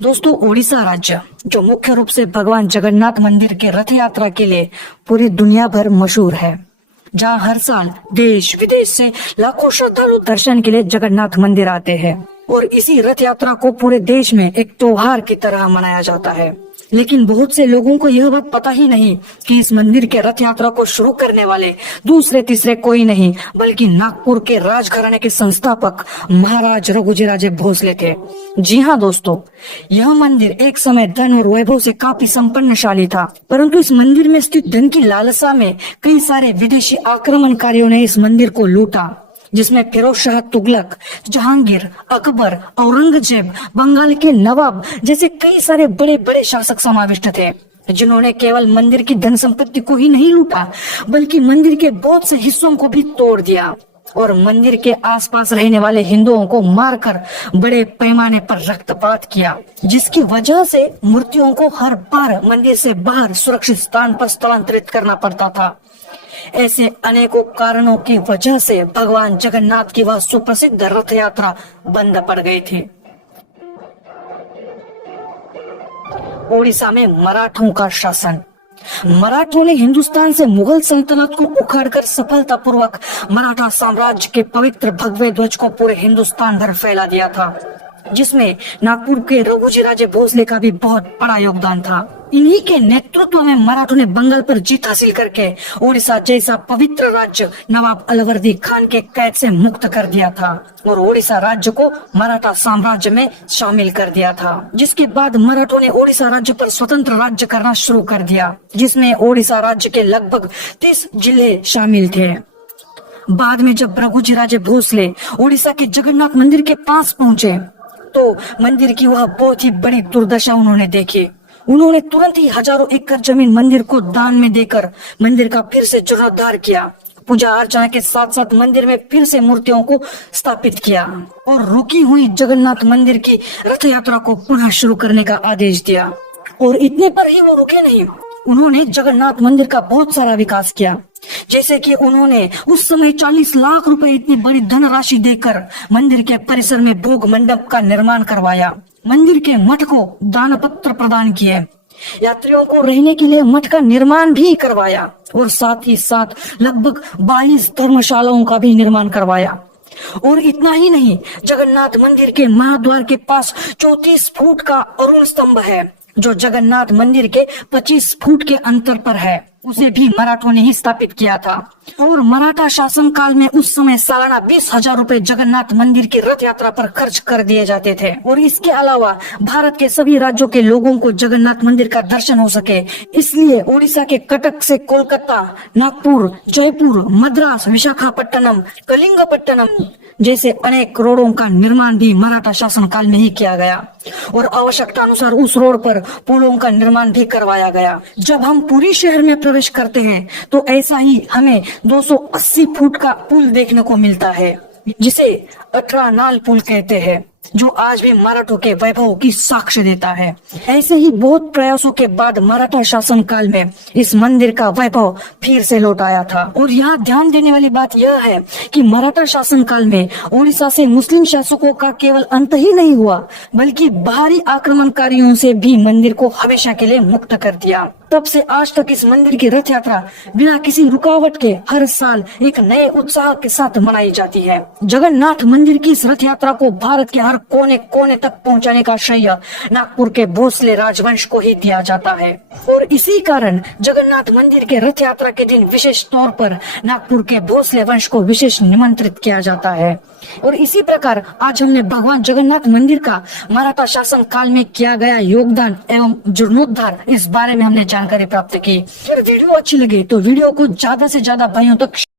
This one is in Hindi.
दोस्तों, उड़ीसा राज्य जो मुख्य रूप से भगवान जगन्नाथ मंदिर के रथ यात्रा के लिए पूरी दुनिया भर मशहूर है, जहां हर साल देश विदेश से लाखों श्रद्धालु दर्शन के लिए जगन्नाथ मंदिर आते हैं और इसी रथ यात्रा को पूरे देश में एक त्योहार की तरह मनाया जाता है। लेकिन बहुत से लोगों को यह बात पता ही नहीं कि इस मंदिर के रथ यात्रा को शुरू करने वाले दूसरे तीसरे कोई नहीं बल्कि नागपुर के राजघराने के संस्थापक महाराज रघुजीराजे भोसले थे। जी हाँ दोस्तों, यह मंदिर एक समय धन और वैभव से काफी संपन्नशाली था, परंतु इस मंदिर में स्थित धन की लालसा में कई सारे विदेशी आक्रमणकारियों ने इस मंदिर को लूटा, जिसमें फिरोज शाह तुगलक, जहांगीर, अकबर, औरंगजेब, बंगाल के नवाब जैसे कई सारे बड़े बड़े शासक समाविष्ट थे, जिन्होंने केवल मंदिर की धन संपत्ति को ही नहीं लूटा बल्कि मंदिर के बहुत से हिस्सों को भी तोड़ दिया और मंदिर के आसपास रहने वाले हिंदुओं को मारकर बड़े पैमाने पर रक्तपात किया, जिसकी वजह से मूर्तियों को हर बार मंदिर से बाहर सुरक्षित स्थान पर स्थानांतरित करना पड़ता था। ऐसे अनेकों कारणों की वजह से भगवान जगन्नाथ की वह सुप्रसिद्ध रथ यात्रा बंद पड़ गई थी। ओडिशा में मराठों का शासन। मराठों ने हिंदुस्तान से मुगल सल्तनत को उखाड़कर सफलतापूर्वक मराठा साम्राज्य के पवित्र भगवे ध्वज को पूरे हिंदुस्तान भर फैला दिया था, जिसमें नागपुर के रघुजीराजे भोसले का भी बहुत बड़ा योगदान था। इन्हीं के नेतृत्व में मराठों ने बंगाल पर जीत हासिल करके ओडिशा जैसा पवित्र राज्य नवाब अलवर्दी खान के कैद से मुक्त कर दिया था और ओडिशा राज्य को मराठा साम्राज्य में शामिल कर दिया था, जिसके बाद मराठों ने ओडिशा राज्य पर स्वतंत्र राज्य करना शुरू कर दिया, जिसमें ओडिशा राज्य के लगभग 30 जिले शामिल थे। बाद में जब रघुजीराजे भोसले ओडिशा के जगन्नाथ मंदिर के पास पहुंचे तो मंदिर की वह बहुत ही बड़ी दुर्दशा उन्होंने देखी। उन्होंने तुरंत ही हजारों एकड़ जमीन मंदिर को दान में देकर मंदिर का फिर से जीर्णोद्धार किया, पूजा अर्चना के साथ साथ मंदिर में फिर से मूर्तियों को स्थापित किया और रुकी हुई जगन्नाथ मंदिर की रथ यात्रा को पुनः शुरू करने का आदेश दिया। और इतने पर ही वो रुके नहीं, उन्होंने जगन्नाथ मंदिर का बहुत सारा विकास किया, जैसे कि उन्होंने उस समय 40 लाख रुपए इतनी बड़ी धनराशि देकर मंदिर के परिसर में भोग मंडप का निर्माण करवाया, मंदिर के मठ को दान पत्र प्रदान किए, यात्रियों को रहने के लिए मठ का निर्माण भी करवाया और साथ ही साथ लगभग 42 धर्मशालाओं का भी निर्माण करवाया। और इतना ही नहीं, जगन्नाथ मंदिर के महाद्वार के पास 34 फुट का अरुण स्तंभ है, जो जगन्नाथ मंदिर के 25 फुट के अंतर पर है, उसे भी मराठों ने ही स्थापित किया था। और मराठा शासन काल में उस समय सालाना 20,000 रुपए जगन्नाथ मंदिर की रथ यात्रा पर खर्च कर दिए जाते थे। और इसके अलावा भारत के सभी राज्यों के लोगों को जगन्नाथ मंदिर का दर्शन हो सके, इसलिए ओडिशा के कटक से कोलकाता, नागपुर, जयपुर, मद्रास, विशाखापट्टनम, कलिंगपट्टनम जैसे अनेक रोडों का निर्माण भी मराठा शासन काल में ही किया गया और आवश्यकता अनुसार उस रोड पर पुलों का निर्माण भी करवाया गया। जब हम पुरी शहर में प्रवेश करते हैं तो ऐसा ही हमें 280 फुट का पुल देखने को मिलता है, जिसे 18 नाल पुल कहते हैं, जो आज भी मराठों के वैभव की साक्ष्य देता है। ऐसे ही बहुत प्रयासों के बाद मराठा शासन काल में इस मंदिर का वैभव फिर से लौट आया था। और यहाँ ध्यान देने वाली बात यह है कि मराठा शासन काल में ओडिशा से मुस्लिम शासकों का केवल अंत ही नहीं हुआ बल्कि बाहरी आक्रमणकारियों से भी मंदिर को हमेशा के लिए मुक्त कर दिया। तब से आज तक इस मंदिर की रथ यात्रा बिना किसी रुकावट के हर साल एक नए उत्साह के साथ मनाई जाती है। जगन्नाथ मंदिर की इस रथ यात्रा को भारत के हर कोने कोने तक पहुंचाने का श्रेय नागपुर के भोसले राजवंश को ही दिया जाता है। और इसी कारण जगन्नाथ मंदिर के रथ यात्रा के दिन विशेष तौर पर नागपुर के भोसले वंश को विशेष निमंत्रित किया जाता है। और इसी प्रकार आज हमने भगवान जगन्नाथ मंदिर का मराठा शासन काल में किया गया योगदान एवं जीर्णोद्धार इस बारे में हमने जानकारी प्राप्त की। अगर वीडियो अच्छी लगी तो वीडियो को ज्यादा से ज्यादा भाइयों तक